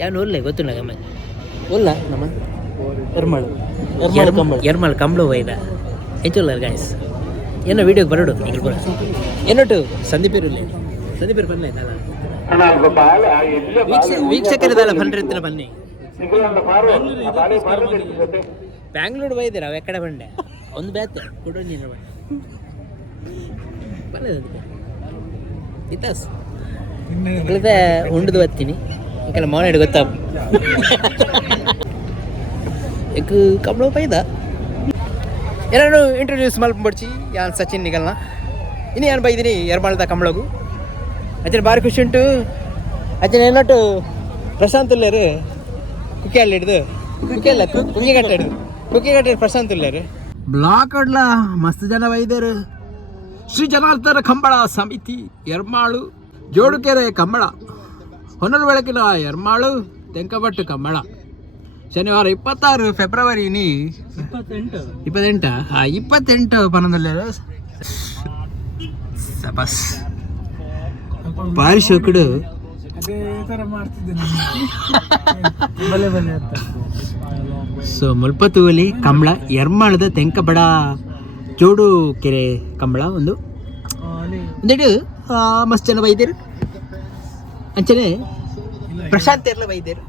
ಯಾರು ಒಳ್ಳೆ ಗೊತ್ತಿಲ್ಲ ಗಮ್ಮ ಒಲ್ಲ ನಮ್ಮ ಎರ್ಮಲ್ ಕಂಬಳು ವೈದ ಹೆಚ್ಚುಲ್ಲ ಗಾಯ್ಸ್ ಏನೋ ವೀಡಿಯೋಗೆ ಬರೋಡು ನೀವು ಕೂಡ ಏನೊಟ್ಟು ಸಂದೀಪೇರು ಬನ್ನಿ ವೀಕ್ಷಕರಿದಲ್ಲ ಬಂದ್ರಿ ಬನ್ನಿ ಬ್ಯಾಂಗ್ಳೂರು ಬೈದಿರ ಅವ ಎಕಡೆ ಬಂಡೆ ಒಂದು ಬ್ಯಾತೆ ಕೊಡೋ ನೀನು ಬನ್ನಿ ಇತಾಸ್ ಉಂಡದು ಬರ್ತೀನಿ ಈಗೆಲ್ಲ ಮೌನ ಗೊತ್ತಾ एक कमलों पे था ಏನಾರು ಇಂಟ್ರೊಡ್ಯೂಸ್ ಮಾಡ್ಬಿಡ್ಚಿ ಯಾನ್ ಸಚಿನ್ ನಿಗಲ್ನ ಇನ್ನು ಏನು ಬೈದಿನಿ ಎರ್ಮಾಳ್ದ ಕಮಳಗು ಅಜ್ಜನ ಭಾರಿ ಖುಷಿ ಉಂಟು ಅಜ್ಜನ ಏನೊಟ್ಟು ಪ್ರಶಾಂತ್ ಉಲ್ಲೇರು ಕುಕ್ಕಿ ಅಲ್ಲಿ ಹಿಡಿದು ಕುಕ್ಕಿ ಅಲ್ಲ ಕುಕ್ಕಿಗಟ್ಟೆ ಹಿಡಿದು ಕುಕ್ಕಿಗಟ್ಟೆ ಪ್ರಶಾಂತ್ ಉಲ್ಲೇರು ಬ್ಲಾಕ್ ಅಡ್ಲ ಮಸ್ತ್ ಜನ ಬೈದರು ಶ್ರೀ ಜನಾರ್ದನ ಕಂಬಳ ಸಮಿತಿ ಎರ್ಮಾಳು ಜೋಡುಕೆರೆ ಕಂಬಳ ಹೊನ್ನಲು ಬೆಳಕಿನ ಎರ್ಮಾಳು ತೆಂಕಬಟ್ಟು ಕಂಬಳ ಶನಿವಾರ 26 ಫೆಬ್ರವರಿ 28 ಪನ್ನೊಂದಲ್ಲ ಬಸ್ ಭಾರಿ ಶೋಕಡು ಸೊ ಮುಲ್ಪತುವಲಿ ಕಂಬಳ ಎರ್ಮಾಳದ ತೆಂಕಬಡ ಜೋಡು ಕೆರೆ ಕಂಬಳ ಒಂದೆರಡು ಮಸ್ತ್ ಜನ ಬೈದೇರು ಅಂಚನೆ ಪ್ರಶಾಂತ್ ಎಲ್ಲ ಬೈದೇರು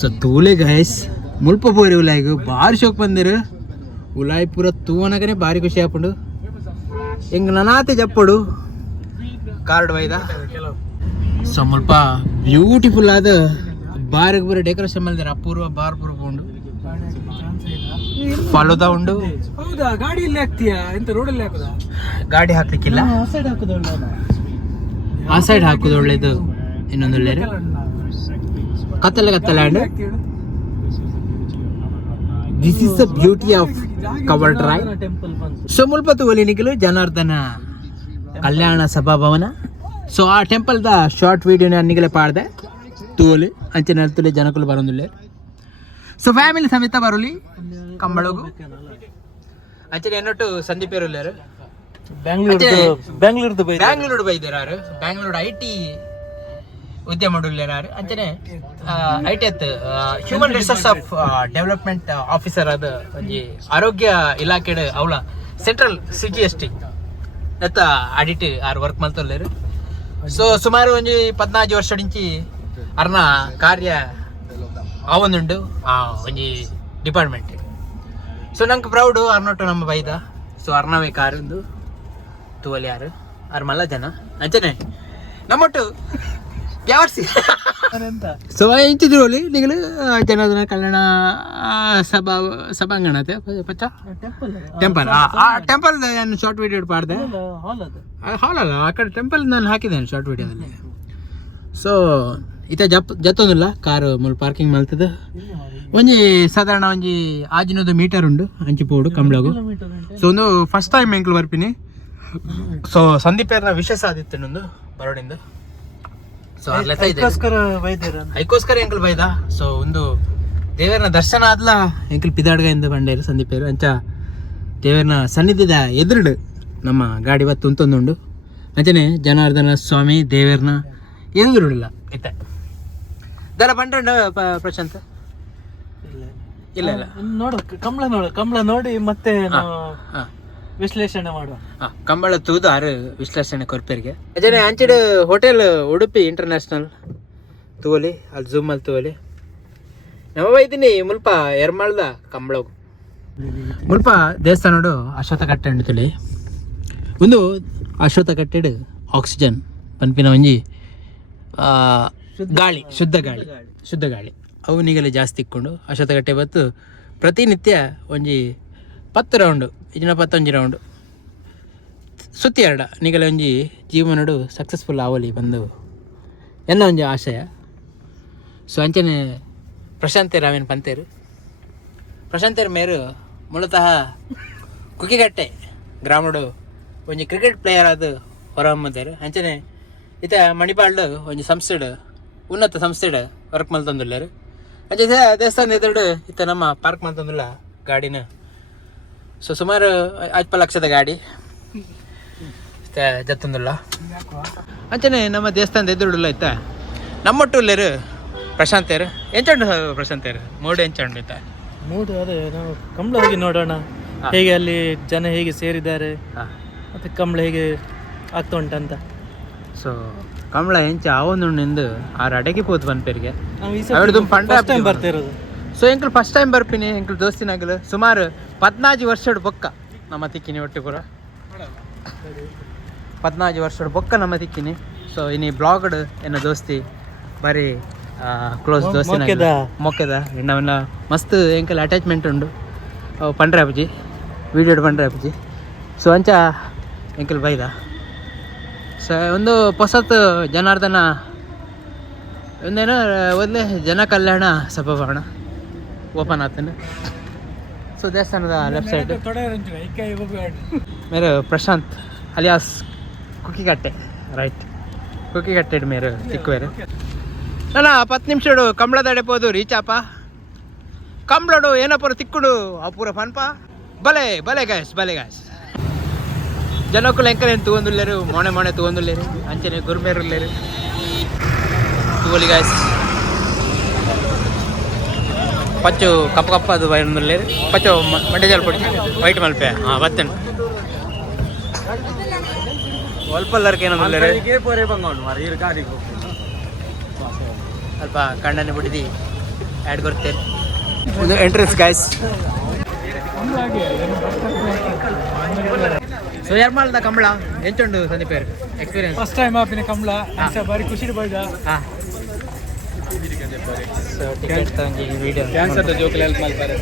ಸೊ ತೂಲೆ ಗಾಯ್ಸ್ ಮುಲ್ಪ ಪೋರಿ ಉಲಾಯಿಗು ಭಾರಿ ಶೋಕ್ ಬಂದಿರು ಉಲಾಯಿ ಪೂರ ತೂವನಗನೆ ಭಾರಿ ಖುಷಿ ಹಾಕೊಂಡು ಹೆಂಗ್ ನನಾತೆ ಜಪ್ಪಡು ಕಾರ್ಡ್ ಬೈದ ಸೊ ಮುಲ್ಪ ಬ್ಯೂಟಿಫುಲ್ ಆದ ಬಾರಿಗೆ ಬರೋ ಡೆಕೋರೇಷನ್ ಮಾಡಿದಾರೆ ಅಪೂರ್ವ ಬಾರ್ ಪೂರ್ವ ಉಂಡು ಫಾಲೋದ ಉಂಡು ಗಾಡಿ ಇಲ್ಲಿ ಹಾಕ್ತೀಯಾ ಎಂತ ರೋಡಲ್ಲಿ ಹಾಕುದಾ ಗಾಡಿ ಹಾಕ್ಲಿಕ್ಕಿಲ್ಲ ಆ ಸೈಡ್ ಹಾಕುದು ಒಳ್ಳೇದು ಇನ್ನೊಂದು ಒಳ್ಳೆ ಕತ್ತಲೆ this is the beauty of cover drive so ಮುಲ್ಪತ್ತು ಒಲಿನಿಗಲು ಜನಾರ್ದನ ಕಲ್ಯಾಣ ಸಭಾಭವನ ಸೊ ಆ ಟೆಂಪಲ್ದ ಶಾರ್ಟ್ ವಿಡಿಯೋನ ಅನ್ನಿಗಲೇ ಪಾಡ್ದೆ ತೂಲಿ ಅಂಚೆ ನೆಲ್ತುಲೆ ಜನಕಲು ಬರೋದಿಲ್ಲ ಸೊ ಫ್ಯಾಮಿಲಿ ಸಮೇತ ಬರೋಲಿ ಕಂಬಳಗು ಅಂಚೆ ಏನೊಟ್ಟು ಸಂದೀಪ್ ಇರಲ್ಲಾರು ಬ್ಯಾಂಗ್ಳೂರ್ದು ಬೈದಾರು ಬ್ಯಾಂಗ್ಳೂರ್ IT ಉದ್ಯಮ ಯಾರು ಅಂಚನೆ IT human resource of development officer ಅದ ಒಂಜಿ ಆರೋಗ್ಯ ಇಲಾಖೆ ಅವಳ ಸೆಂಟ್ರಲ್ CGST ನೆತ್ತ ಆಡಿಟ್ ಆರು ವರ್ಕ್ ಮಾಡ್ತಲ್ಲೇರು ಸೊ ಸುಮಾರು ಒಂಜಿ 14 ವರ್ಷಡಿಂಚಿ ಅರ್ನ ಕಾರ್ಯ ಅವೊಂದುಂಡು ಒಂಜಿ ಡಿಪಾರ್ಟ್ಮೆಂಟ್ ಸೊ ನಂಗೆ ಪ್ರೌಡು ಅರ್ನೊಟ್ಟು ನಮ್ಮ ಬೈದ ಸೊ ಅರ್ನವೇ ಕಾರಿಂದು ತೂವಲಿ ಯಾರು ಮಲ್ಲ ಜನ ಅಂಚನೆ ನಮ್ಮೊಟ್ಟು ಯಾವರ್ಸಿ ಸೊ ಇಂಚಿದ್ರು ಅಲ್ಲಿ ನಿಗಲು ಜನಾರ್ದನ ಕಲ್ಯಾಣ ಸಭಾಂಗಣ ಪಚ್ಚ ಟೆಂಪಲ್ ಆ ಟೆಂಪಲ್ ನಾನು ಶಾರ್ಟ್ ವಿಡಿಯೋ ಪಾಡ್ದೆ ಹಾಲ್ ಅಲ್ಲ ಆ ಕಡೆ ಟೆಂಪಲ್ ನಾನು ಹಾಕಿದ್ದೇನೆ ಶಾರ್ಟ್ ವಿಡಿಯೋದಲ್ಲಿ ಸೊ ಈತ ಜತ್ತೊಂದಿಲ್ಲ ಕಾರು ಮುಲ್ ಪಾರ್ಕಿಂಗ್ ಮಲ್ತದ ಒಂಜಿ ಸಾಧಾರಣ ಒಂಜಿ ಆಜಿನದು ಮೀಟರ್ ಉಂಡು ಅಂಚಿ ಪೋಡು ಕಂಬಳಗು ಸೊ ಒಂದು ಫಸ್ಟ್ ಟೈಮ್ ಎಂಕ್ಲು ಬರ್ಪಿನಿ ಸೊ ಸಂದೀಪೇರ್ನ ವಿಶೇಷ ಆದಿತ್ತು ನಂದು ಬರೋಡಿಂದ ಸೊ ಐಕೋಸ್ಕರ ಎಂಕಲ್ ಬೈದ ಸೊ ಒಂದು ದೇವರನ ದರ್ಶನ ಆದ್ಲ ಎಂಕಲ್ ಪಿದಾಡ್ಗಯಿಂದ ಬಂಡೇರು ಸಂದೀಪೇರು ಅಂಚ ದೇವರನ ಸನ್ನಿಧಿದ ಎದುರುಡು ನಮ್ಮ ಗಾಡಿ ಬತ್ತು ಉಂಟೊಂದುಂಡು ಅಂಚನೆ ಜನಾರ್ದನ ಸ್ವಾಮಿ ದೇವರನ ಎದುರುಡಿಲ್ಲ ಇತ್ತ ದರ ಬಂಡ ಪ್ರಶಾಂತ್ ಇಲ್ಲ ನೋಡು ಕಂಬಳ ನೋಡಿ ಮತ್ತೆ ವಿಶ್ಲೇಷಣೆ ಮಾಡುವ ಕಂಬಳ ತೂದಾರು ವಿಶ್ಲೇಷಣೆ ಕೊರ್ಪೇರಿಗೆ ಅಜನೆ ಅಂಚಿಡು ಹೋಟೆಲ್ ಉಡುಪಿ ಇಂಟರ್ನ್ಯಾಷನಲ್ ತೂವಲಿ ಅಲ್ಲಿ ಝೂಮ್ ಅಲ್ಲಿ ತೂವಲಿ ನಮ್ಮ ಬೈದಿನಿ ಮುಲ್ಪ ಎರ್ಮಾಳ್ದ ಕಂಬಳಗು ಮುಲ್ಪ ದೇವಸ್ಥಾನ ನೋಡು ಅಶ್ವತ್ಥ ಕಟ್ಟೆ ಉಂಟುಲಿ ಒಂದು ಅಶ್ವತ್ಥ ಕಟ್ಟೆಡು ಆಕ್ಸಿಜನ್ ಪನ್ಪಿನ ಒಂಜಿ ಗಾಳಿ ಶುದ್ಧ ಗಾಳಿ ಅವನಿಗೆಲ್ಲ ಜಾಸ್ತಿ ಇಕ್ಕೊಂಡು ಅಶ್ವತ್ಥ ಕಟ್ಟೆ ಬತ್ತು ಪ್ರತಿನಿತ್ಯ ಒಂಜಿ 10 ರೌಂಡು ಇಜಿನ 11 ರೌಂಡು ಸುತ್ತಿ ಎರಡ ನಿಗಲ ಒಂಜಿ ಜೀವನಡು ಸಕ್ಸಸ್ಫುಲ್ ಆವಲಿ ಬಂದು ಎನ್ನ ಒಂಜಿ ಆಶಯ ಸೊ ಅಂಚನೆ ಪ್ರಶಾಂತೇರು ಅವೇನು ಪಂತೇರು ಪ್ರಶಾಂತೇರು ಮೇರು ಮೂಲತಃ ಕುಕ್ಕಿಗಟ್ಟೆ ಗ್ರಾಮಡು ಒಂಜಿ ಕ್ರಿಕೆಟ್ ಪ್ಲೇಯರ್ ಆದ ಹೊರಹಮ್ಮದೇರು ಅಂಚನೆ ಈತ ಮಣಿಪಾಲ್ಡು ಒಂಜಿ ಸಂಸ್ಥೆಡು ಉನ್ನತ ಸಂಸ್ಥೆಡು ವರ್ಕ್ ಮಲ್ತಂದುಲ್ಲೇರು ಅಂಚೆ ದೇವಸ್ಥಾನ ಎದುರು ಈತ ನಮ್ಮ ಪಾರ್ಕ್ ಮಲ್ತಂದಿಲ್ಲ ಗಾಡಿನ ಸೊ ಸುಮಾರು 5 ಲಕ್ಷದ ಗಾಡಿ ಜತ್ತೊಂದಿಲ್ಲ ಅಂಚನೆ ನಮ್ಮ ದೇವಸ್ಥಾನದ ಎದುರುಲ್ಲ ಇತ್ತ ನಮ್ಮೊಟ್ಟು ಉಳ್ಳೇರು ಪ್ರಶಾಂತ್ ಯಾರು ಎಂಚಂಡು ಪ್ರಶಾಂತ್ ಯಾರು ಮೂಡು ಎಂಚಂಡು ಆಯ್ತಾ ಮೂಡು ಅದೇ ನಾವು ಕಂಬಳ ಹೋಗಿ ನೋಡೋಣ ಹೇಗೆ ಅಲ್ಲಿ ಜನ ಹೇಗೆ ಸೇರಿದ್ದಾರೆ ಮತ್ತೆ ಕಂಬಳ ಹೇಗೆ ಆಗ್ತಾ ಉಂಟಂತ. ಸೊ ಕಂಬಳ ಎಂಚ ಆವೊಂದುಂಡು ಆರು ಅಡಗೆ ಪೋತು ಪನ್ಪೇರಿಗೆ ಫಸ್ಟ್ ಟೈಮ್ ಬರ್ತಾ ಇರೋದು. ಸೊ ಎಂಕಲ್ ಫಸ್ಟ್ ಟೈಮ್ ಬರ್ಪಿನಿ ಎಂಕಲ್ ದೋಸ್ತಿನಾಗಲು ಸುಮಾರು 14 ವರ್ಷದ ಬೊಕ್ಕ ನಮ್ಮ ತಿಕ್ಕಿನಿ ಒಟ್ಟು ಪೂರ 14 ವರ್ಷದ ಬೊಕ್ಕ ನಮ್ಮ ತಿಕ್ಕಿನಿ. ಸೊ ಇನಿ ಬ್ಲಾಗ್ಡ್ ಎನ್ನ ದೋಸ್ತಿ ಬಾರಿ ಕ್ಲೋಸ್ ದೋಸ್ತಿ ಮೊಕ್ಕೆದ ಎನ್ನ ಮಸ್ತ್ ಎಂಕಲ್ ಅಟ್ಯಾಚ್ಮೆಂಟ್ ಉಂಡು ಪಂಡ್ರೆ ಅಪ್ಪಜಿ ವೀಡಿಯೋ ಪಂಡ್ರೆ ಅಪ್ಪಜಿ. ಸೊ ಅಂಚ ಎಂಕಲ್ ಬೈದ ಸೊ ಒಂದು ಹೊಸತ್ ಜನಾರ್ದನ ಒಂದೇನೋ ಒಳ್ಳೆ ಜನ ಕಲ್ಯಾಣ ಸಭಾಭವನ ಓಪನ್ ಆತನು. ಸೊ ದೇವಸ್ಥಾನದ ಲೆಫ್ಟ್ ಸೈಡ್ ಮೇರೆ ಪ್ರಶಾಂತ್ ಅಲಿಯಾಸ್ ಕುಕ್ಕಿಗಟ್ಟೆ ರೈಟ್ ಕುಕ್ಕಿಗಟ್ಟೆ ಮೇರೆ ತಿಕ್ಕುವೇರು ನಾನು 10 ನಿಮಿಷ ಕಂಬಳದ ಅಡೆಪೋದು ರೀಚಾಪ ಕಂಬಳಡು ಏನಪ್ಪರ ತಿಕ್ಕುಡು ಅಪೂರ ಫನ್ಪ ಬಲೆ ಬಲೆ ಗಾಯಸ್ ಜನಕ್ಕೂ ಎಂಕಲ್ ಏನು ತಗೊಂಡುಳ್ಳೇರು ಮೊಣೆ ತಗೊಂಡುಳ್ಳೇರು ಅಂಚನೆ ಗುರ್ಮೇರುಳ್ಳೇರು ತಗೋಲಿ ಗಾಯಸ್ ಪಚ್ಚು ಕಪ್ಪದು ಬೈರುಳ್ಳೇರು ಪಚ್ಚು ಮಂಡೆ ಜಾಲ ಪೊಡಿ ವೈಟ್ ಮಲ್ಪೆ ಬತ್ತೇನು ಒಲ್ಪಲ್ಲರ್ಗೆ ಏನಂದುಳ್ಳೇರು ಸ್ವಲ್ಪ ಕಣ್ಣನ್ನು ಬಿಡಿದು ಆ್ಯಡ್ ಕೊಡ್ತೇನೆ ಇದು ಎಂಟ್ರೆನ್ಸ್ ಗಾಯ್ಸ್. ಸೊ ಎರ್ಮಾಲ್ದ ಕಂಬಳ ಎಂಚುಂಡು ಸಂದೀಪ್ ಎಕ್ಸ್ಪೀರಿಯನ್ಸ್ ಫಸ್ಟ್ ಟೈಮ್ ಆಪಿನ ಕಂಬಳ ಬಾರಿ ಖುಷಿ ಬೈದ. ಸೊ ಟಿಕೆಟ್ ತಂಗಿ ವಿಡಿಯೋ ಕ್ಯಾನ್ಸರ್ದ ಜೋಕ್ಲೆ ಹೆಲ್ಪ್ ಮಲ್ಪಾರೆ.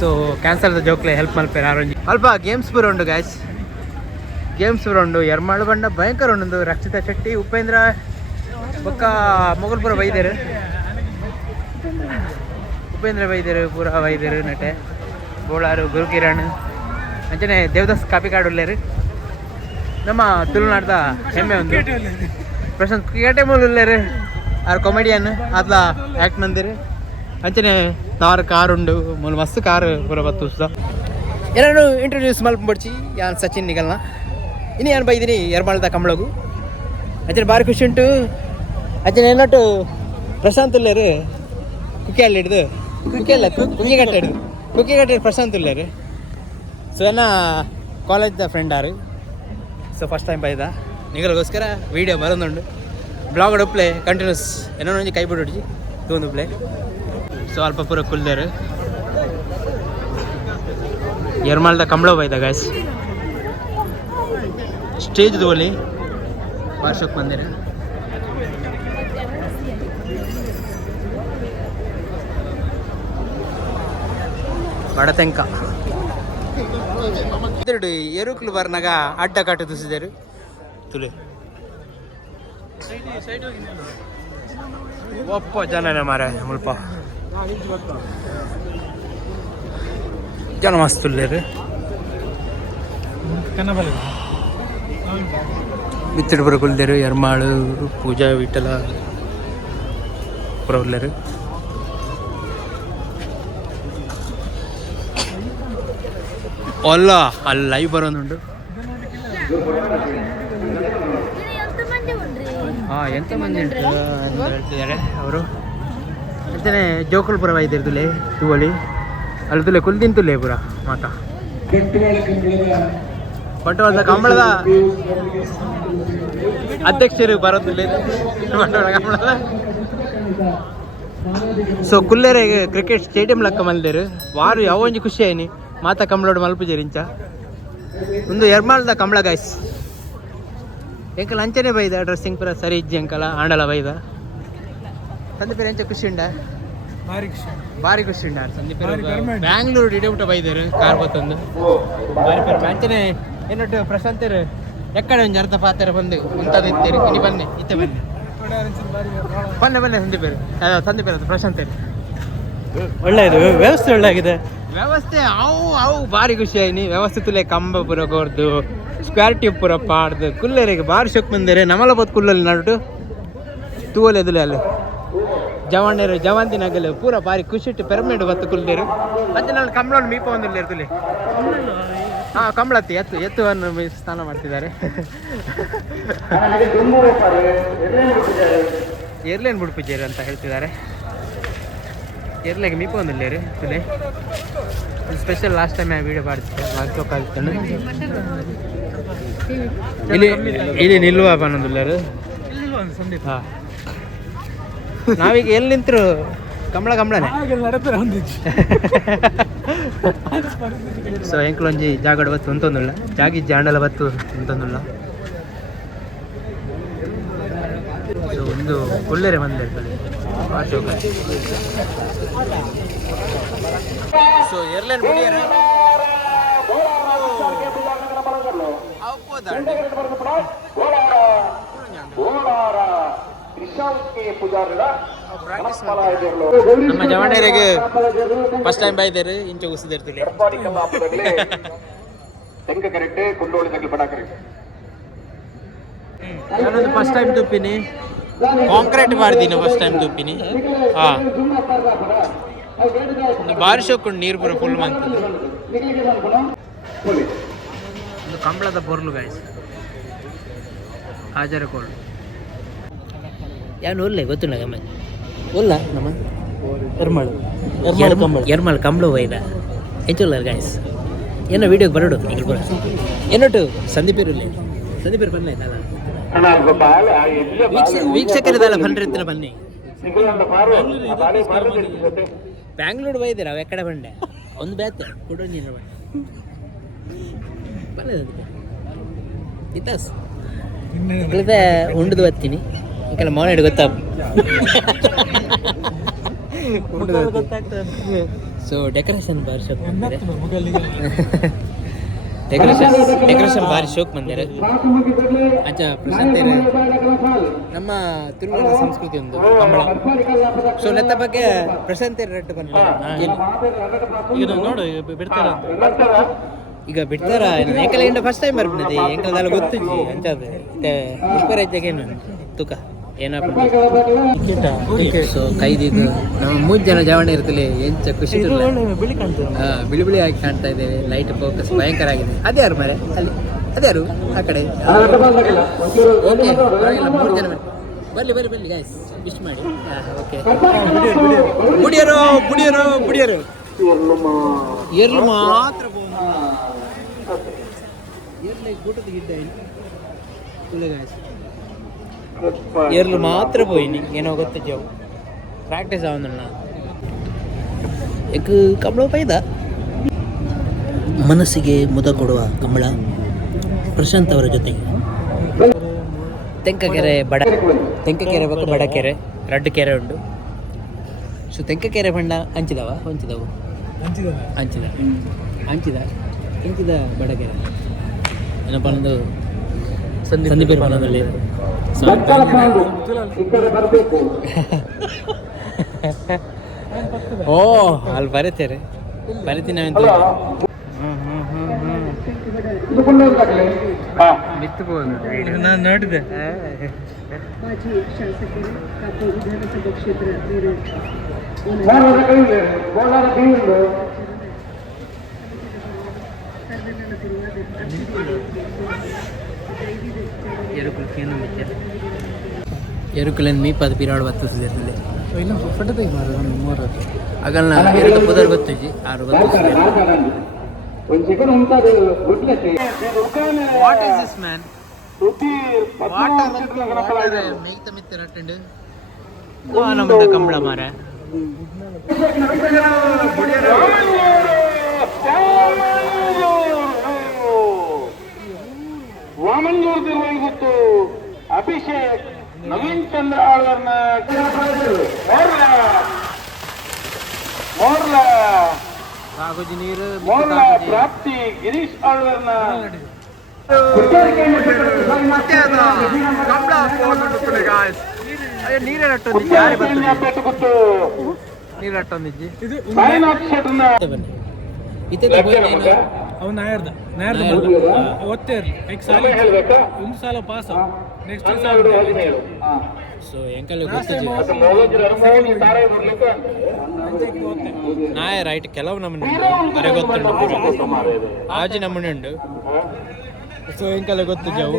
ಸೊ ಕ್ಯಾನ್ಸರ್ದ ಜೋಕ್ಲೆ ಹೆಲ್ಪ್ ಮಲ್ಪಾರೆ ಆರೋಂಜಿ ಅಲ್ಪ ಗೇಮ್ಸ್ ಪೂರ ಉಂಡು ಗಾಯ್ಸ್. ಗೇಮ್ಸ್ ಪೂರ ಉಂಡು ಎರ್ಮಾಳು ಬಂಡ ಭಯಂಕರ ಉಂಡು. ರಕ್ಷಿತಾ ಶೆಟ್ಟಿ ಉಪೇಂದ್ರ ಬೊಕ್ಕ ಮೊಗಲ್ಪುರ ವೈದ್ಯರು ಉಪೇಂದ್ರ ವೈದ್ಯರು ಪೂರ ವೈದ್ಯರು ನಟೆ ಬೋಳಾರು ಗುರುಕಿರಣ್ ಅಂಚನೆ ದೇವದಾಸ್ ಕಾಪಿಕಾಡ್ ಉಳ್ಳೇರು ನಮ್ಮ ತುಳುನಾಡ್ದ ಹೆಮ್ಮೆ ಒಂದು ಪ್ರಶಾಂತ್ ಕ್ರಿಕೆಟೇ ಮೂಲ ಉಳ್ಳೇರು ಆರು ಕಾಮಿಡಿಯನ್ ಅದ್ಲ ಆ್ಯಕ್ಟ್ ಮಂದಿರು ಅಂಚನೆ ತಾರು ಕಾರ್ ಉಂಡು ಮೂಲ ಮಸ್ತ್ ಕಾರ್ ಪೂರ ಬತ್ತು ಏನಾರು ಇಂಟ್ರೊಡ್ಯೂಸ್ ಮಲ್ಪಂಬಡ್ಚಿ ಯಾನ್ ಸಚಿನ್ ನಿಗಲ್ನ ಇನ್ನು ಏನು ಬೈದಿನಿ ಎರ್ಮಾಳ್ದ ಕಂಬಳಗು ಅಂಚನೆ ಭಾರಿ ಖುಷಿ ಉಂಟು. ಅಂಚನೆ ಏನಟ್ಟು ಪ್ರಶಾಂತ್ ಉಳ್ಳೇರು ಕುಕ್ಕಿ ಅಲ್ಲಿ ಹಿಡಿದು ಕುಕ್ಕಿಗಟ್ಟೆ ಹಿಡಿದು ಕುಕ್ಕಿಗಟ್ಟೆ ಪ್ರಶಾಂತ್ ಉಳ್ಳೇರು. ಸೊ ಏನ ಕಾಲೇಜ್ದ ಫ್ರೆಂಡ್ ಆರು. ಸೊ ಫಸ್ಟ್ ಟೈಮ್ ಬೈದ ನಿಗಲ್ಗೋಸ್ಕರ ವೀಡಿಯೋ ಬರೋದುಂಡು ಬ್ಲಾಗ್ ಉಪ್ಲೆ ಕಂಟಿನ್ಯೂಸ್ ಏನೋ ಒಂಜಿ ಕೈ ಬಿಡು ಹೊಡ್ಜಿ ತಗೊಂಡು ಉಪ್ಲೆ. ಸೊ ಅಲ್ಪ ಪೂರ ಕುಲ್ದೇರು ಎರ್ಮಾಲ್ದ ಕಂಬಳ ಬೈದ ಗಾಯ್ಸ್. ಸ್ಟೇಜ್ ಓಲಿ ವಾರ್ಷಕ್ಕೆ ಬಂದಿರ ಬಡತೆಂಕ ಎರುಕ್ಲು ಬರ್ನಾಗ ಅಡ್ಡ ಕಾಟು ತುಸಿದರು ತುಳು ಒಪ್ಪ ಜನನೇ ಮಾರ ಮುಲ್ಪ ಜನ ಮಸ್ತ್ ಉಳ್ಳೇರು ಮಿತ್ತಡು ಪುರ ಕುಲ್ದೇರು ಎರ್ಮಾಳು ಪೂಜಾ ವಿಠಲ ಪುರ ಉಳ್ಳೇರು. ಅಲ್ಲ ಅಲ್ಲಿ ಲೈವ್ ಬರೋದುಂಡು. ಎಂತ ಮಂದಿ ಉಂಟು ಅಂತ ಹೇಳ್ತಿದ್ದಾರೆ ಅವರು. ಅಂತಾನೆ ಜೋಕುಲ್ಪುರ ವೈದ್ಯರ್ದುಲೆ ತುವಳಿ ಅಲ್ಲಿ ತುಲೆ ಕುಲ್ದಿಂತುಲೆ ಪುರ ಮಾತಾ ಬಂಟ್ವಾಳದ ಕಂಬಳದ ಅಧ್ಯಕ್ಷರು ಬರೋದಿಲ್ಲ ಬಂಟ್ವಾಳ ಕಂಬಳದ. ಸೊ ಕುಲ್ಲೇರೆ ಕ್ರಿಕೆಟ್ ಸ್ಟೇಡಿಯಂ ಲಕ್ಕ ಮಲ್ದೇರು ವಾರು ಯಾವೊಂಜಿ ಖುಷಿ ಆಯ್ನಿ ಮಾತಾ ಕಂಬಳೋಡು ಮಲ್ಪುಜೇರಿ ಇಂಚ ಒಂದು ಎರ್ಮಾಳ್ದ ಕಂಬಳ ಗಾಯ್ಸ್. ಎಂಕಲ್ ಅಂಚನೆ ಬೈದ ಡ್ರೆಸ್ಸಿಂಗ್ ಪೂರ ಸರಿ ಇಜ್ಜಿ ಅಂಕಲ ಆಂಡಲ ಬೈದ ಸಂದೀಪ್ ಎಂಚ ಖುಷಿ ಉಂಡ ಭಾರಿ ಖುಷಿ ಉಂಡ ಸಂದೀಪ್ ಬ್ಯಾಂಗ್ಳೂರು ಇಡಬಿಟ್ಟು ಬೈದರು ಕಾರ್ ಬತ್ತೊಂದು ಭಾರಿ ಪೇರು ಅಂಚನೆ ಏನೊಟ್ಟು ಪ್ರಶಾಂತರು ಎಕ್ಕಡೆ ಒಂದು ಅರ್ಧ ಪಾತ್ರ ಬಂದು ಉಂಟದು ಇತ್ತೇರು ಇನಿ ಬನ್ನಿ ಇತ್ತೆ ಬನ್ನಿ ಸಂದೀಪ್ ಪ್ರಶಾಂತ್ ಒಳ್ಳೆಯದು ವ್ಯವಸ್ಥೆ ಒಳ್ಳೆಯಾಗಿದೆ. ವ್ಯವಸ್ಥೆ ಅವು ಭಾರಿ ಖುಷಿ ಆಯ್ನಿ. ವ್ಯವಸ್ಥೆ ತುಲೆ ಕಂಬ ಪೂರ ಕೊರ್ದು ಸ್ಕ್ವೇರ್ ಟ್ಯೂಬ್ ಪೂರ ಪಾಡ್ದು ಕುಲ್ಲರಿಗೆ ಭಾರಿ ಶೋಕ್ ಬಂದರೆ ನಮಲ ಬತ್ತು ಕುಲ್ಲಲ್ಲಿ ನಡು ತೂವಲೆ ಎದುಲೆ ಅಲ್ಲಿ ಜವಾನ್ಯರು ಜವಾಂತಿನಾಗಲು ಪೂರ ಭಾರಿ ಖುಷಿ ಇಟ್ಟು ಪೆರ್ಮೆಂಟ್ ಬತ್ತು ಕುಲ್ದೇರು ಮತ್ತೆ ನಾನು ಕಂಬಳ ಮೀಪ ಒಂದಿಲ್ಲ ಇರ್ತಲಿ. ಹಾಂ ಕಂಬಳತ್ತಿ ಎತ್ತುವನ್ನು ಸ್ನಾನ ಮಾಡ್ತಿದ್ದಾರೆ. ಏರ್ಲೈನ್ ಬಿಡ್ಪಿದ್ದೀರಿ ಅಂತ ಹೇಳ್ತಿದ್ದಾರೆ. ಏರ್ಲೈಗೆ ಮೀಪ ಒಂದಿಲ್ಲೇರಿ ತುಲೆ ಸ್ಪೆಷಲ್ ಲಾಸ್ಟ್ ಟೈಮ್ ವೀಡಿಯೋ ಮಾಡ್ತಿದ್ದೆ ಮಾಡ್ಕೋಕಾಗ್ತಾನೆ ಇಲ್ಲಿ ಇಲ್ಲಿ ನಿಲ್ಲುವ ಅನ್ನೋದಿಲ್ಲರು. ಹಾಂ ನಾವೀಗ ಎಲ್ಲಿ ನಿಂತರು ಕಂಬಳನೇ ಸೊ ಎಂಕ್ಲೊಂಜಿ ಜಾಗಡ ಬತ್ತು ಅಂತಂದಿಲ್ಲ ಜಾಗಿ ಜಾಂಡಲ ಬತ್ತು ಅಂತಂದಿಲ್ಲ. ಸೊ ಒಂದು ಒಳ್ಳೆಯ ಮಂದಿ ಇರ್ತದೆ. ಸೊ ಏರ್ಲೈನ್ ಬಿಡಿಯಾರ ನಮ್ಮ ಜವಾಣರಿಗೆ ಫಸ್ಟ್ ಟೈಮ್ ಬಾಯ್ದಾರೆ ಇಂಚ ಉಸಿದಿರ್ತಿಲ್ಲ. ನಾನೊಂದು ಫಸ್ಟ್ ಟೈಮ್ ತುಪ್ಪಿನಿ ಕಾಂಕ್ರೀಟ್ ಮಾಡ್ತೀನಿ ಫಸ್ಟ್ ಟೈಮ್ ತುಪ್ಪಿನಿ. ಹಾಂ ಒಂದು ಭಾರಿ ಶೋಕೊಂಡು ನೀರು ಬರೋ ಫುಲ್ ಮಾಡ್ತದೆ. ಒಂದು ಕಂಬಳದ ಪೊರ್ಲು ಗಾಯ್ಸ್ ಹಾಜರ ಕೋಳು ಯಾನು ಒಲ್ಲೆ ಗೊತ್ತಿಲ್ಲ ಗಮ್ಮ ಒಲ್ಲ ನಮ್ಮ ಎರ್ಮಲ್ ಕಂಬಳು ಒಯ್ದ ಹೆಚ್ಚಲ್ಲ ಗಾಯ್ಸ್ ಏನೋ ವೀಡಿಯೋಗೆ ಬರೋಡು ಈಗ ಕೂಡ ಏನೊಟ್ಟು ಸಂದೀಪಿರಲ್ಲ ಸಂದೀಪಿರು ಬನ್ನಿ ಆಯ್ತಲ್ಲ ವೀಕ್ಷಕರಿದಲ್ಲ ಬಂದ್ರಿರ್ತೀರ ಬನ್ನಿ. ಬ್ಯಾಂಗ್ಳೂರು ಬೈದಿರ ಅವು ಎಕಡೆ ಬಂಡೆ ಒಂದು ಬ್ಯಾತ್ ಕೊಡು ನೀನು ಬನ್ನಿ ಇತಾಸ್ ಇಲ್ಲದೆ ಉಂಡದು ಬರ್ತೀನಿ ಈಗೆಲ್ಲ ಮೌನ ಗೊತ್ತಾ. ಸೊ ಡೆಕೋರೇಷನ್ ಭಾರಿ ಶೋಕ್ ಡೆಕೋರೇಷನ್ ಭಾರಿ ಶೋಕ್ ಬಂದಿರ ಅಚ್ಚ ಪ್ರಶಾಂತ್ ನಮ್ಮ ತಿರುಮಲ ಸಂಸ್ಕೃತಿ ಒಂದು ಕಂಬಳ. ಸೊ ನೆತ್ತ ಬಗ್ಗೆ ಪ್ರಶಾಂತ್ ರೆಡ್ ಬಂದ ಈಗ ನೋಡು ಬಿಡ್ತಾರ ಈಗ ಬಿಡ್ತಾರ ಎಂಕಲ ಫಸ್ಟ್ ಟೈಮ್ ಬರ್ಬಿಟ್ಟದೆ ಎಂಕಲದಲ್ಲ ಗೊತ್ತಿಜ್ಜಿ ಅಂಚದು ಪುಷ್ಪರಾಜ್ಯಗೇನು ತೂಕ ಏನಪ್ಪ ಸೊ ಕೈದಿದ್ದು ನಮ್ಮ 3 ಜನ ಜವಾಣಿ ಇರ್ತಲೆ ಎಂಚ ಖುಷಿ ಬಿಳಿ ಬಿಳಿ ಆಗಿ ಕಾಣ್ತಾ ಇದ್ದೇವೆ. ಲೈಟ್ ಫೋಕಸ್ ಭಯಂಕರ ಆಗಿದೆ. ಅದ್ಯಾರು ಮರೆ ಅಲ್ಲಿ ಅದ್ಯಾರು ಆ ಕಡೆ ಓಕೆ 3 ಜನ ಬರ್ಲಿ ಬರ್ಲಿ ಬರ್ಲಿ ಗಾಯ್ಸ್ ಇಷ್ಟು ಮಾಡಿ ಓಕೆ. ಬುಡಿಯರು ಬುಡಿಯರು ಬುಡಿಯರು ಎರ್ಲು ಮಾತ್ರ ಗೂಟದ ಗಿಡ್ಡ ಗಾಯ್ಸ್ ಏರ್ಲು ಮಾತ್ರ పోయినాయి ಏನೋ ಗೊತ್ತಿದ್ದೆವು ಪ್ರಾಕ್ಟೀಸ್ ಆವಂದಣ್ಣ ಏಕ ಕಂಬಳ ಪೈದ ಮನಸ್ಸಿಗೆ ಮುದ ಕೊಡುವ ಕಂಬಳ ಪ್ರಶಾಂತ್ ಅವರ ಜೊತೆಗೆ ತೆಂಕಕೆರೆ ತೆಂಕಕೆರೆ ಬಗ್ಗೆ ಬಡಕೆರೆ ರಡ್ಡು ಕೆರೆ ಉಂಟು. ಸೊ ತೆಂಕಕೆರೆ ಬಣ್ಣ ಹಂಚಿದವು ಹಂಚಿದ ಬಡಕೆರೆ ಏನಪ್ಪ ಅನ್ನೋದು ಸಂದೀಪೇರು ಬಣ್ಣದಲ್ಲಿ ಓ ಅಲ್ಲಿ ಬರೀತಾರೆ ಬರಿತೀನಿ ಅಂತ ಬಿತ್ತಬಹುದು ನಾನು ನೋಡಿದೆ. ಮಾಜಿ ಶಾಸಕರು ಕಾಪು ವಿಧಾನಸಭಾ ಕ್ಷೇತ್ರ ಎರುಕುಲೆನ್ ಮೀಪಾದ ಪಿರಾಡು ಬತ್ತಿಸಿದೆ ಆಗಲ್ಲ ಎರಡು ಪುದರ್ ಗೊತ್ತಿಜ್ಜಿ 6 ಬತ್ತಿಸಿದೆ. What is this man water ಮೇಯ್ತ ಮಿತ್ತೆ ರಟ್ಟಂಡು ನಮ್ಮದ ಕಂಬಳ ಮಾರ ವಾಮಂಜೂರು ತಿರುವೈಗುತ್ತು ಅಭಿಷೇಕ್ ನವೀನ್ ಚಂದ್ರ ಆಳ್ವರ್ನ ಮೋರ್ಲಾ ಕಾಗುಜಿ ನೀರು ಮೋರ್ಲಾ ಪ್ರಾಪ್ತಿ ಗಿರೀಶ್ ಆಳ್ವರ್ನ పెట్టుకుంటూ ನೀರಟ್ಟೊಂದಿಜ್ಜಿ సాయినాథ్ శెట్టిన ಬನ್ನಿ ಇತ್ತೆ ಅವ್ನು ನಾಯರ್ದ ಒತ್ತೇ ಇರಲಿ ಸಾಲ ಒಂದು ಸಾಲ ಪಾಸ್ ನೆಕ್ಸ್ಟ್ ಸೊ ಎಂಕಲ್ ನಾಯ ರೈಟ್ ಕೆಲವು ನಮ್ಮನೆ ಬರೆ ಗೊತ್ತುಂಡು ಆಜಿ ನಮ್ಮನೆ ಉಂಡು ಸೊ ಇಂಕಲ್ಲ ಗೊತ್ತು ಜಾವು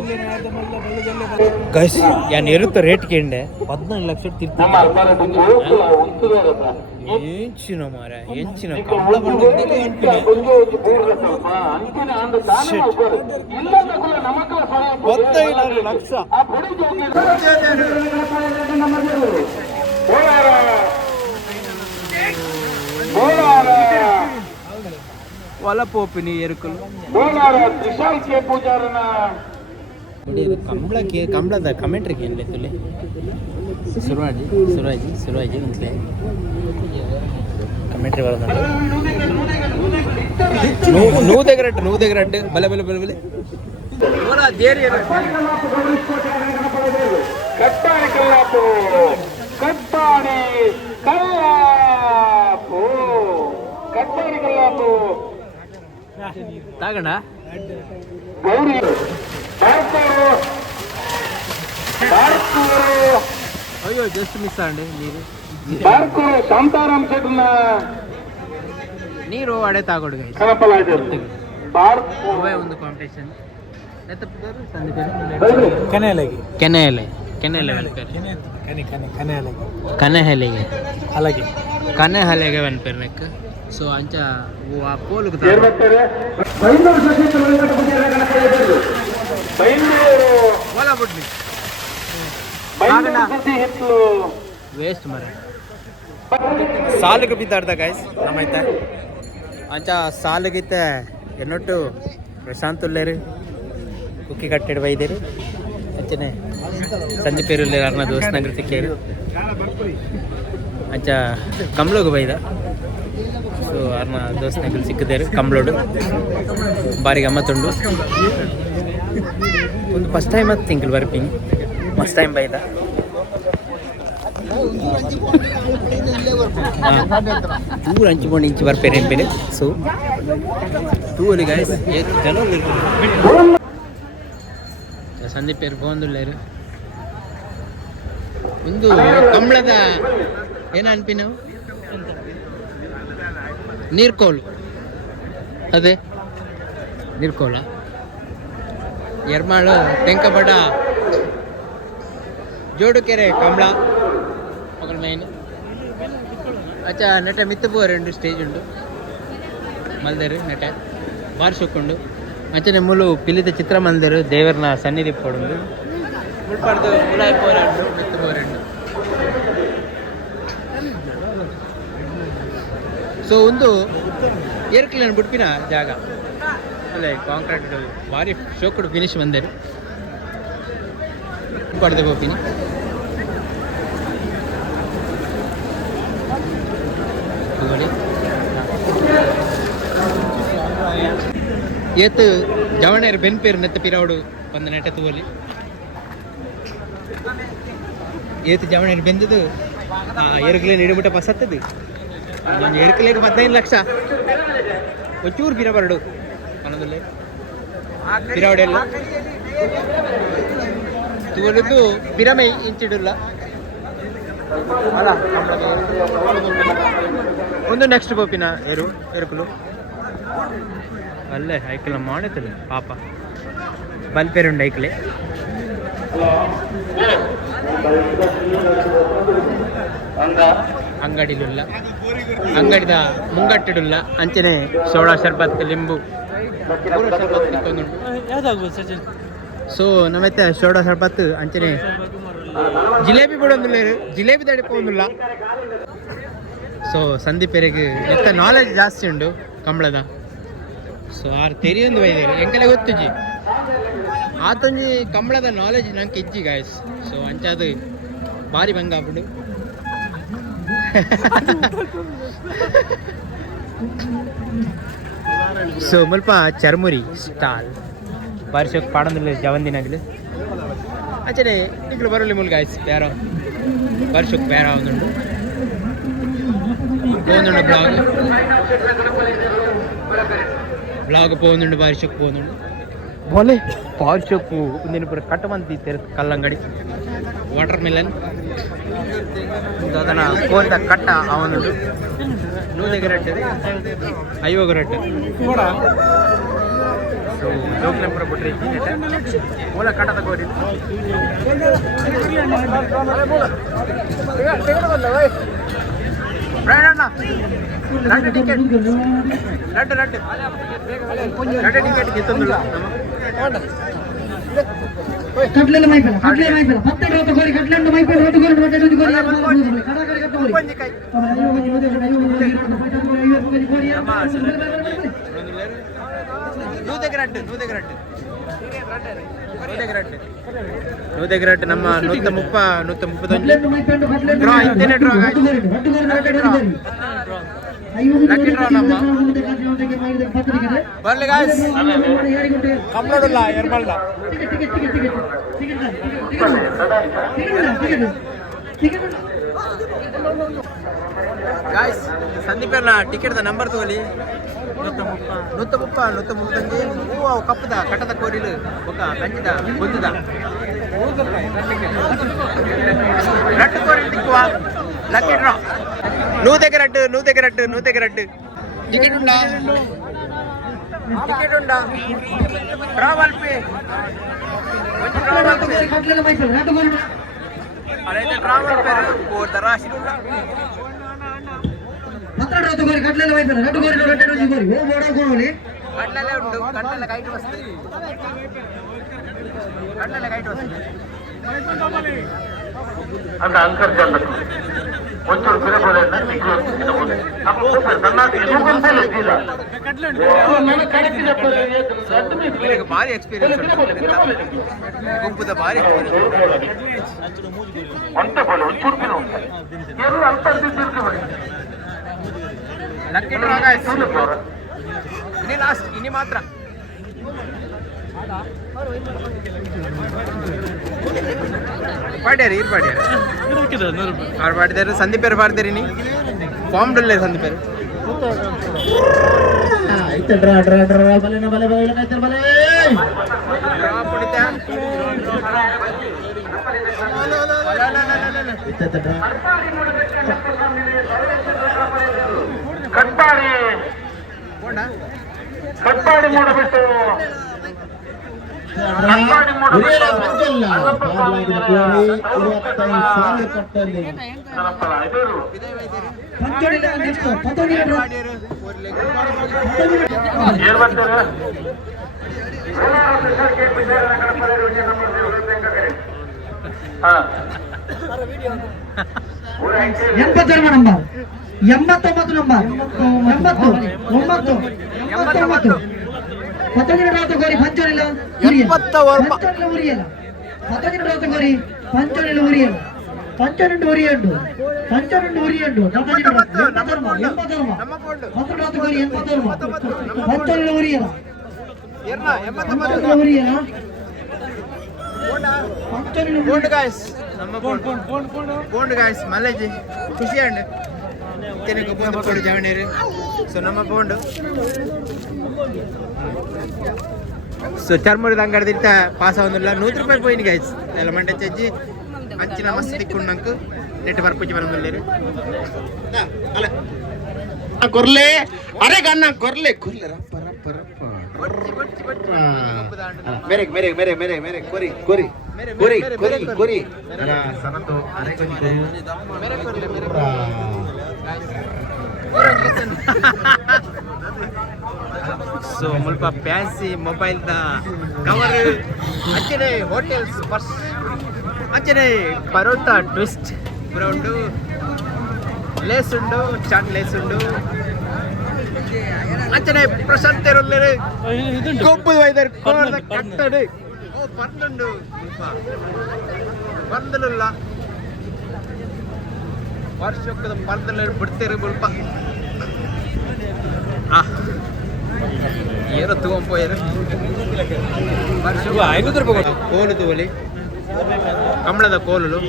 ಗೈಸ್ ಯಾನ್ ಇರುತ್ತೆ ರೇಟ್ ಕೇಂಡೆ 14 ಲಕ್ಷ ನಮ್ಮ ಅರ್ಬಾರ ಜೋಕುಲ ಉಂತುದಾರತ ಎಂಚಿನ ಮಾರ ಎಂಚಿನ ಕಂಬಳ ಬಂದು ಕೊಂಜೋ ಪೂರ್ಣ ಸ್ವಲ್ಪ ಅಂತಿನ ಅಂದ ದಾನ ಮಾಡ್ತಾರೆ ಇಲ್ಲದ ಕುಲ ನಮಕಲ ಸಹಾಯ 15 ಲಕ್ಷ ಆ ಬಡಿ ಜೋಕೆ ಬೋಲಾರ ಒಲ ಪೋಪಿನಿ ಎರುಕಲು ಬೋಲಾರ ತ್ರಿಶಾಲ್ ಕೆ ಪೂಜಾರನ ಕಂಬಳಕ್ಕೆ ಕಂಬಳದ ಕಮೆಂಟ್ರಿಗೆ ಏನ್ಲೆ ತುಲೆ ಸುರಾಜಿ ಅಂತಲೇ ಕಮೆಂಟ್ರಿ ಬರೋದ ನೂದೆಗರಟ್ಟು ಬಲೆ ಕಟ್ಟಾಣಿ ಕಲ್ಲಾಪು ಕಟ್ಟಾಣಿ ಕಲ್ಲಾಪು ಕಟ್ಟಾಣಿ ಕಲ್ಲಾಪು ತಾಗಣ ಗೌರಿ ಬಾರ್ಕೂರು ಅಯ್ಯೋ ಜಸ್ಟ್ ಮಿಸ್ ಆಂಡೆ ನೀರು ಬಾರ್ಕೂರು ಶಾಂತಾರಾಮ್ ಶೆಟ್ನ ನೀರು ಅಡೆ ತಾಗೊಡು ಗೈಸ್ ಕನಪಲಾಯ್ತು ಬಾರ್ಕೂರು ಅವೇ ಒಂದು ಕಾಂಪಿಟೇಷನ್ ಕೆನೆಯಲಗಿ ಕನೆಹೆಲೆಗೆ అలాగే ಕನೆಹೆಲೆಗೆ ವನ್ಪೆರ್ನೆಕ್ ಸೊ ಅಂಚ ಆ ಪೋಲುಗ್ ಸೇರ್ಬೇಕಾದ್ರೆ ಬೈಂದೂರು ಸಚಿವ ಬೈಂದೂರು ಓಲ ಬಿಡ್ಲಿ ಬೈಂದೂರು ಸತಿ ಹಿತ್ಲು ವೇಸ್ಟ್ ಮರ ಸಾಲಿಗೆ ಬಿದ್ದಾಡ್ದ ಗೈಸ್ ನಮ್ಮೈತೆ ಅಂಚ ಸಾಲಿಗಿತ್ತೆ ಎನ್ನೊಟ್ಟು ಪ್ರಶಾಂತ್ ಉಲ್ಲೇರು ಕುಕ್ಕಿ ಕಟ್ಟಿಡ್ ಬೈದೇರು ಅಂಚನೆ ಸಂಜೆ ಪೇರುಲ್ಲೇರು ಅರ್ನ ದೋಸ್ತ ಸಿಕ್ಕೇರು ಅಂಚ ಕಂಬ್ಳೋಗು ಬೈದ ಸೊ ಅರ್ನ ದೋಸ್ತ ಸಿಕ್ಕಿದೇರು ಕಂಬ್ಳೋಡು ಬಾರಿ ಗಮ್ಮತ್ತುಂಡು ಒಂದು ಫಸ್ಟ್ ಟೈಮ್ ಅದು ತಿಂಕಲ್ ಬರ್ಪಿಂಗ್ ಫಸ್ಟ್ ಟೈಮ್ ಬೈದ ಟೂರ್ ಹಂಚಿಕೊಂಡು ಇಂಚಿ ಬರ್ಪೇನೆ ಎಂಪೇನೆ ಸೊ ಟೂರ್ ಗಾಯ್ಸ್ ಜನ ಸಂದೀಪ್ ಪೇರು ಬೋಂದುಳ್ಳೇರು ಒಂದು ಕಂಬಳದ ಏನ ಅನ್ಪಿ ನಾವು ನೀರ್ಕೋಲು ಅದೇ ನೀರ್ಕೋಲ ಎರ್ಮಾಳು ತೆಂಕಪಡ ಜೋಡುಕೆರೆ ಕಂಬಳ ಮಗಳ ಮೈನ್ ಅಚ್ಚ ನಟ ಮಿತ್ತುಪುವ 2 ಸ್ಟೇಜ್ ಉಂಡು ಮಲ್ದೇರು ನಟ ಬಾರ್ ಶೋಕುಂಡು ಅಂಚನೆ ಮೂಲು ಪಿಲಿದ ಚಿತ್ರ ಮಲ್ದೇರು ದೇವರನ ಸನ್ನಿಧಿ ಪೋಡುಂಡು ಮುಳ್ಪಾಡ್ದು ಮುಲಾಯಿ ಪೋರಂಡು ಮಿತ್ತುಪುವ 2 ಸೊ ಒಂದು ಏರ್ಕಿಲನ್ನು ಬಿಡ್ಪಿನ ಜಾಗ ಅಲ್ಲೇ ಕಾಂಕ್ರೀಟ್ ಭಾರಿ ಶೋಕುಡು ಫಿನಿಶ್ ಬಂದೇರು ಪಡೆದು ಹೋಗ್ತೀನಿ ಏತು ಜವಣೇರು ಬೆನ್ಪೇರು ನೆತ್ತ ಪಿರಾವಡು ಒಂದು ನೆಟ ತೂವಲಿ ಏತು ಜವಣೇರು ಬೆಂದದು ಎರುಕಲೇನು ಇಡಬಿಟ್ಟ ಪಸತ್ತದು ಎರುಕಲೇಗೆ 15 ಲಕ್ಷ ಒಂಚೂರು ಪಿರ ಬರಡು ಮನದಲ್ಲೇ ಪಿರಾವಡೆಲ್ಲ ತೂವಲಿದ್ದು ಪಿರಮೈ ಇಂಚಿಡುಲ್ಲ ಅಲ್ಲ ಒಂದು ನೆಕ್ಸ್ಟ್ ಬೋಪಿನ ಎರುಕಲು ಅಲ್ಲೇ ಐಕಲ ಮಾಡತ್ತಲ್ಲ ಪಾಪ ಬಲ್ಪೇರುಂಡು ಐಕಲೆ ಅಂಗಡಿಲುಲ್ಲ ಅಂಗಡಿದ ಮುಂಗಟ್ಟಿಡುಲ್ಲ ಅಂಚನೆ ಸೋಡಾ ಶರ್ಬತ್ ಲಿಂಬು ಪೂರ ಶರ್ಬತ್ ನಿಂತ್ಕೊಂಡುಂಟು ಯಾವ್ದಾಗ್ಬೋದು ಸಚಿನ್ ಸೊ ನಮ್ಮತ್ತೆ ಸೋಡಾ ಶರ್ಬತ್ ಅಂಚನೆ ಜಿಲೇಬಿ ಬಿಡೊಂದುಲ್ಲೇರು ಜಿಲೇಬಿ ತಡಿಪೊಂದುಲ್ಲ ಸೊ ಸಂದೀಪೆರೆಗೆ ಎಂತ ನಾಲೆಜ್ ಜಾಸ್ತಿ ಉಂಡು ಕಂಬಳದ ಸೊ ಆರು ತೆರಿಯೊಂದು ಬೈದೇರು ಎಂಕಲೆ ಗೊತ್ತುಜಿ ಆತೊಂಜಿ ಕಂಬಳದ ನಾಲೆಜ್ ನಂಗೆ ಇಜ್ಜಿ ಗಾಯ್ಸ್ ಸೊ ಅಂಚಾದು ಭಾರಿ ಬಂಗಾಪುಡು ಸೊ ಮುಲ್ಪ ಚರ್ಮುರಿ ಸ್ಟಾಲ್ ಬಾರಿ ಶೋಕ್ ಪಾಡೊಂದಿಲ್ಲ ಜವಂದಿನಾಗಲು ಅಂಚನೆ ಈಗಲೂ ಬರೋಲಿ ಮುಲ್ ಗಾಯ್ಸ್ ಪ್ಯಾರ ಬಾರಿ ಶೋಕ್ ಪ್ಯಾರ ಒಂದುಂಡು പോകുന്നുണ്ട് ಬ್ಲಾಗ್ പോകുന്നുണ്ട് ಬಾರಿಶಕ್ಕೆ പോകുന്നുണ്ട് ಬೋಲೆ ಬಾರಿಶಕ್ಕೆ ಒಂದಿನ ಪುರ ಕಟ್ಟ ಮಂದಿ ಕಲ್ಲಂಗಡಿ ವಾಟರ್ ಮಿಲನ್ ಅದನ್ನ ಕೋರಿದ ಕಟ್ಟ ಅವನದು 100 ರಟ್ಟು 50 ರಟ್ಟು ಸೊ ಜೋಗ್ನಪುರ ಬಿಟ್ರೆ ಮೂಲ ಕಟ್ಟ ತಗೋರಿ రెండు టికెట్ ಗೆತ್ತೊಂದಿಲ್ಲ ಕಟ್ಲೆಲ್ಲ ಮೈಪೆಲ್ಲ ಪತ್ತೆಡೆ ಹೊತ್ತು ಗೋರಿ ಕಟ್ಲೆಂಡು ಮೈಪೆಲ್ಲ ಹೊತ್ತು ಗೋರಿ ಹೊತ್ತು ಗೋರಿ ಕಡಾಕಡೆ ಕಟ್ಟು ಗೋರಿ ನೂದೆಗ್ರಟ್ ನಮ್ಮ 130 ಡ್ರಾ ಇದ್ದೇನೆ ಡ್ರಾ ಲಕ್ಕಿ ಡ್ರಾ ನಮ್ಮ ಬರ್ಲಿ ಗಾಯ್ಸ್ ಕಂಪ್ಲೋಡಿಲ್ಲ ಎರ್ಮಲ್ದ ಗಾಯ್ಸ್ ಸಂದೀಪನ ಟಿಕೆಟ್ದ ನಂಬರ್ ತಗೊಳ್ಳಿ 130 ಹೂವು ಕಪ್ಪದ ಕಟ್ಟದ ಕೋರಿಲು ఒక ಕಂಚಿದ ಬೊಂದುದ ರಟ್ಟು ಕೋರಿ ತಿಕ್ಕುವ ಲಕ್ಕಿ ಡ್ರಾ నూతెగరట్టు టికెట్ ఉండా ట్రావెల్ పే అదైతే ట్రావెల్ పేరు పోతారా కట్లే ఉండు కట్ల కైట్ వస్తుంది அந்த அங்கர் ஜன்னத்து ಒಂಚೂರು ಬಿರಬೋಲೆ ಭಾರಿ ಎಕ್ಸ್ಪೀರಿಯನ್ಸ್ ಗುಂಪುದ ಭಾರಿ ಅಂತ ಬೋಲೆ ಒಂಚೂರು ಬಿರ ಎಲ್ಲ ಅಂತ ತಿರ್ಗಿ ಲಕ್ಕಿ ಇನಿ ಲಾಸ್ಟ್ ಇನಿ ಮಾತ್ರ ಪಾಡ್ಯಾರ ಇರ್ ಪಾಡ್ಯಾರ ಅವ್ರು ಪಾಡಿದಾರೆ ಸಂದೀಪೇರು ಪಾಡ್ದಾರಿ ನೀ ಫಾರ್ಮ್ ಡೊಲ್ಲೆ ಸಂದೀಪೇರು ಕಟ್ಪಾಡಿ ಮೂಡಬಿಟ್ಟು ಎಂಬತ್ತೆರಡು ನಂಬರ್ 89 ನಂಬರ್ 89 19 ಗೋರಿ ಪಂಚೋನಿಲ್ಲ ಉರಿಯಲ್ಲ 19 ಗೋರಿ ಪಂಚೋನಿಲ್ಲ ಉರಿಯಲ್ಲ 12 ಉರಿಯಂಡು 12 ಉರಿಯಂಡು 80 ಗೋರಿ 19 ಉರಿಯಲ್ಲ 19 ಉರಿಯಲ್ಲ ಬೋಂಡ್ ಗಾಯ್ಸ್ ನಮ್ಮ ಬೋಂಡ್ ಗಾಯ್ಸ್ ಮಲ್ಲೇಜಿ ಖುಷಿ ಅಂಡ್ ತಿನ್ನಕ್ಕೆ ಬೋಂಡ್ ಕೊಡು ಜವಣೇರಿ ಸೊ ನಮ್ಮ ಬೋಂಡ್ ಸೊ ಚರ್ಮುರಿದ ಅಂಗಡಿದಿಟ್ಟ ಪಾಸ ಒಂದಿಲ್ಲ 100 ರೂಪಾಯಿ పోయింది గైస్ ಎಲ್ಲ ಮಂಡೆ ಚಜ್ಜಿ ಅಂಚಿನ ಮಸ್ತ್ ತಿಕ್ಕೊಂಡಂಕು ನೆಟ್ ಬರ್ಪುಜಿ ಬರಂದಿಲ್ಲೇರಿ ಅಲ್ಲ ಕೊರ್ಲೆ ಅರೆ ಗಣ್ಣ ಕೊರ್ಲೆ ರಪ್ಪ ಮೇರೆ ಕೊರಿ ಸನತು ಅರೆ ಕೊರಿ ಸೊ ಮುಲ್ಪ ಫ್ಯಾನ್ಸಿ ಮೊಬೈಲ್ ದ ಕವರ್ ಅಂಚನೆ ಹೋಟೆಲ್ಸ್ ಫಸ್ಟ್ ಅಂಚನೆ ಪರೋಟಾ ಟ್ವಿಸ್ಟ್ ಬ್ರೌಂಡು ಲೇಸ್ ಉಂಡು ಚಾಟ್ ಲೇಸ್ ಉಂಡು ಅಂಚನೆ ಪ್ರಶಾಂತ್ ತೆರೊಲ್ಲೆರು ಕೊಪ್ಪು ವೈದರ್ ಕೋರ್ದ ಕಟ್ಟಡು ಓ ಪಂದುಂಡು ಪಂದಲುಲ್ಲ ವರ್ಷಕ್ಕದ ಪಂದಲು ಬಿಡ್ತೇರು ಮುಲ್ಪ ಏನೋ ತಗೊಂಬೋಯರು ಕೋಲು ತಗೊಳ್ಳಿ ಕಂಬಳದ ಕೋಲು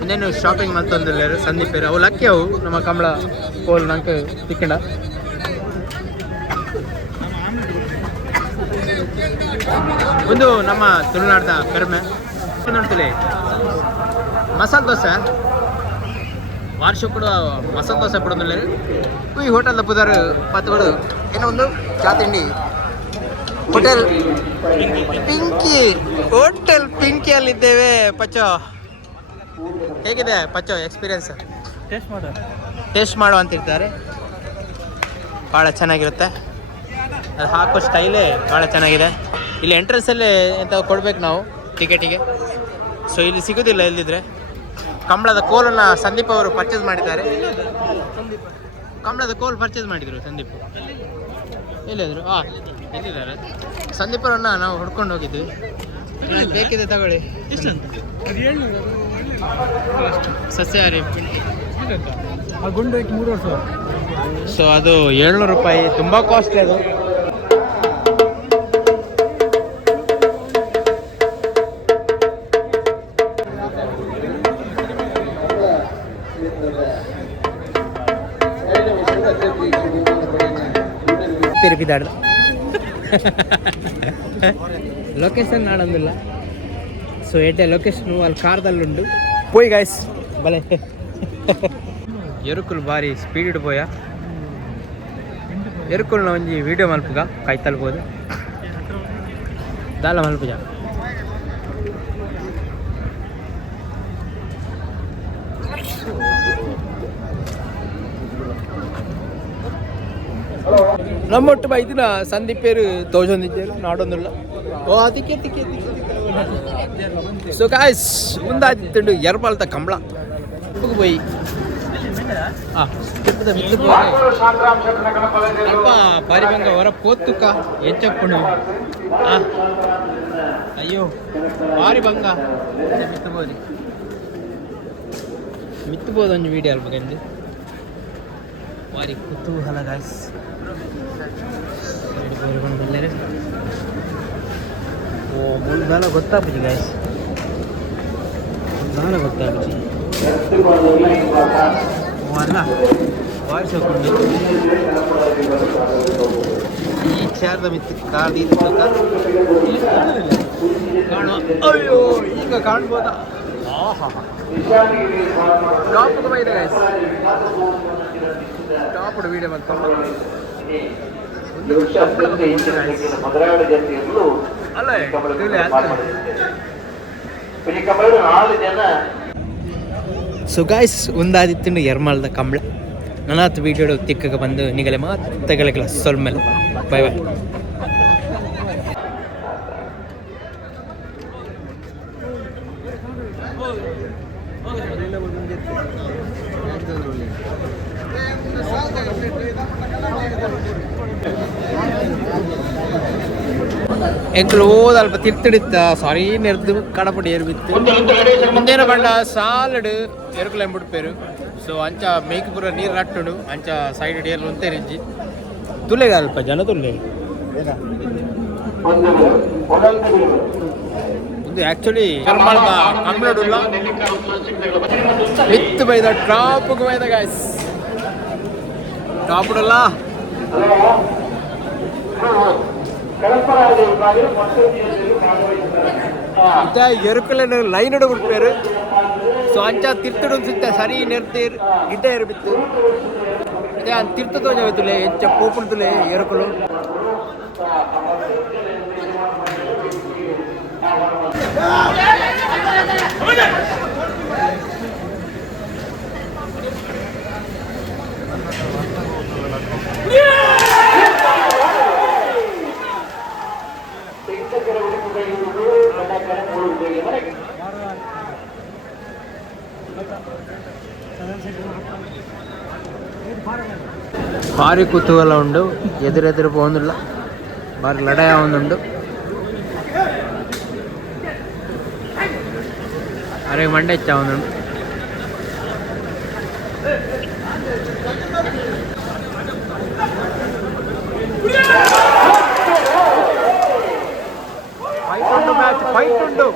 ಇನ್ನೇನು ಶಾಪಿಂಗ್ ಮಂತೊಂದಿಲ್ಲೇರು ಸಂದೀಪೇರು ಅವು ಲಕ್ಕಿ ಅವು ನಮ್ಮ ಕಂಬಳ ಕೋಲು ನಂಗೆ ತಿಕ್ಕಿಂಡ ಒಂದು ನಮ್ಮ ತುಳುನಾಡ್ದ ಕಡಿಮೆ ನೋಡ್ತೀವಿ ಮಸಾಲೆ ದೋಸೆ ವಾರ್ಷಿಕ ಕೂಡ ಮಸಾಲೆ ದೋಸೆ ಕೊಡೋದಿಲ್ಲ ಈ ಹೋಟೆಲ್ದ ಪುದಾರು ಪತ್ತುಗಳು ಏನೋ ಒಂದು ಚಾ ತಿಂಡಿ ಹೋಟೆಲ್ ಪಿಂಕಿ, ಹೋಟೆಲ್ ಪಿಂಕಿಯಲ್ಲಿದ್ದೇವೆ. ಪಚ್ಚೋ ಹೇಗಿದೆ ಪಚ್ಚೋ ಎಕ್ಸ್ಪೀರಿಯನ್ಸ್? ಟೇಸ್ಟ್ ಮಾಡು ಅಂತಿರ್ತಾರೆ, ಭಾಳ ಚೆನ್ನಾಗಿರುತ್ತೆ. ಅದು ಹಾಕೋ ಸ್ಟೈಲೇ ಭಾಳ ಚೆನ್ನಾಗಿದೆ. ಇಲ್ಲಿ ಎಂಟ್ರೆನ್ಸಲ್ಲೇ ಎಂತ ಕೊಡ್ಬೇಕು ನಾವು ಟಿಕೆಟಿಗೆ. ಸೊ ಇಲ್ಲಿ ಸಿಗೋದಿಲ್ಲ ಇಲ್ಲಿದ್ರೆ. ಕಂಬಳದ ಕೋಲನ್ನು ಸಂದೀಪ್ ಅವರು ಪರ್ಚೇಸ್ ಮಾಡಿದ್ದಾರೆ. ಕಂಬಳದ ಕೋಲ್ ಪರ್ಚೇಸ್ ಮಾಡಿದರು ಸಂದೀಪ್. ಎಲ್ಲಿದ್ರು? ಎಲ್ಲಿದ್ದಾರೆ ಸಂದೀಪ್ ಅವರನ್ನ ನಾವು ಹುಡ್ಕೊಂಡು ಹೋಗಿದ್ವಿ. ಬೇಕಿದೆ ತಗೊಳ್ಳಿ. ಸಸ್ಯಾಹಾರಿ ಗುಂಡು 3 ವರ್ಷ. ಸೊ ಅದು 700 ರೂಪಾಯಿ, ತುಂಬ ಕಾಸ್ಟ್ಲಿ ಅದು. ತಿರುಗಿದಾಡ್ದ ಲೊಕೇಶನ್ ನಾಡೊಂದಿಲ್ಲ. ಸೊ ಏಟೆ ಲೊಕೇಶನು ಅಲ್ಲಿ ಕಾರ್ದಲ್ಲುಂಡು ಪೋಯ್ ಗಾಯ್ಸ್ ಬಲೆ ಎರುಕುಲು ಬಾರಿ ಸ್ಪೀಡ್ ಪೋಯ ಎರುಕುಲ್ನ ಒಂಜಿ ವೀಡಿಯೋ ಮಲ್ಪುಗ ಕಾಯ್ತಲ್ಬೋದು ದಾಲ ಮಲ್ಪುಜ. ನಮ್ಮೊಟ್ಟು ಬೈದಿನ ಸಂದೀಪ್ ಪೇರು ತೋಜೊಂದಿದ್ದೇರು ನಾಡೊಂದುಲ್ಲ. ಓ ಅದಕ್ಕೆ ಸೊ ಗಾಯ್ಸ್ ಮುಂದಾದಿತ್ತುಂಡು ಎರ್ಬಾಲ್ದ ಕಂಬಳ ಹೋಗಿ ಅಲ್ಪ ಪಾರಿಬಂಗ ಹೊರ ಪೋತ್ತುಕ ಹೆಚ್ಚಪ್ಪುಂಡು. ಅಯ್ಯೋ ಪಾರಿಬಂಗ ಮಿತ್ತಬೋದು ಒಂದು ವೀಡಿಯೋ ಅಲ್ಪ ಕಂಡು ಭಾರಿ ಕುತೂಹಲ ಗಾಯ್ಸ್. ಓ ಮುಂದಾಲ ಗೊತ್ತಾಗ್ಬಿಟ್ಟು ಗಾಯ್ಸ್, ಮುಂದಾಲ ಗೊತ್ತಾಗ್ಬಿಟ್ಟು. ಓ ಅಲ್ಲ ವಾಯ್ಸ್ ಹಾಕೊಂಡು ಈ ಚಾರ್ದ ಮಿತ್ತು ಕಾದು ಕಾಣುವ. ಅಯ್ಯೋ ಈಗ ಕಾಣ್ಬೋದಾ? ಟಾಪ್ ಬೈದ ಗಾಯ್ಸ್, ಟಾಪ್ ವೀಡಿಯೋ ಬಂತು. ಸೊ ಗಾಯ್ಸ್ ಒಂದಾದಿತ್ತು ಎರ್ಮಾಲ್ದ ಕಂಬಳ. ನನ್ನತ್ತು ವೀಡಿಯೋ ತಿಕ್ಕಗೆ ಬಂದು ನಿಗಲೆ ಮತ್ತೆ ಗಳಿಲ್ಲ ಸ್ವಲ್ಪ ಮೇಲೆ. Bye bye. ಎಂಕಲು ಅಲ್ಪ ತಿರ್ತಿಡಿತ್ತ ಸಾರಿ ನೆರೆದು ಕಡಪಡಿ ಎರ್ಬಿತ್ತು ಮುಂದೇನ ಬಂಡ ಸಾಲಡ್ ಎರುಕುಲ ಎಂಬಿಡ್ಪೇರು. ಸೊ ಅಂಚ ಮೇಕ್ ಪೂರ ನೀರು ರಟ್ಟುಡು ಅಂಚ ಸೈಡ್ ಏರ್ಲು ಒಂತೇರಿಜ್ಜಿ ತುಲೆಗ ಅಲ್ಪ ಜನ ತುಲೆ ಇದು ಆ್ಯಕ್ಚುಲಿ ಕರ್ಮಾಳ್ದ ಕಂಬ್ಳಡುಲ್ಲ ವಿತ್ತು ಬೈದ ಟಾಪ್ಗೆ ಬೈದ ಗಾಯ್ಸ್. ಟಾಪ್ಡುಲ್ಲ ಎರುಕುಲ ಲೈನ್ ಬಿಡ್ಪೇರು. ಸೊ ಅಂಚ ತಿರ್ತಡು ಸುತ್ತ ಸರಿ ನೆರ್ತೀರ್ ಗಿಡ್ಡ ಎರ್ಬಿತ್ತು ಅದೇ ಅಂತ ತಿರ್ತ ತೋಜಾವತ್ತುಲೆ ಎಂಚ ಪೋಪುಡ್ತುಲೆ ಎರುಕುಲು. ಭಾರಿ ಕುತೂಹಲ ಉಂಡು, ಎದುರೆದುರು പോകുന്നിಲ್ಲ, ಭಾರಿ ಲಡಾಯ ಒಂದುಂಡು. ಅರೆ ಮಂಡೆ ಇಚ್ಚ ಒಂದುಂಡು. ಫೈಟ್ ಉಂಡು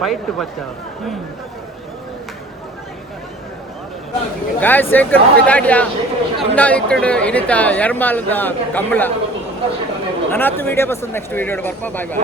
ಫೈಟ್ ಬಚ್ಚ ಗಾಯ್ ಶೇಖರ್ ಪಿದಾಡಿಯ ಮುಂದಾದಿಕ್ಕಡು ಇನಿತ ಎರ್ಮಾಲದ ಕಂಬಳ. ನನ್ನತ್ತು ವೀಡಿಯೋ ಬಸ್ ನೆಕ್ಸ್ಟ್ ವೀಡಿಯೋ ಬರ್ಪ. ಬಾಯ್ ಬಾಯ್.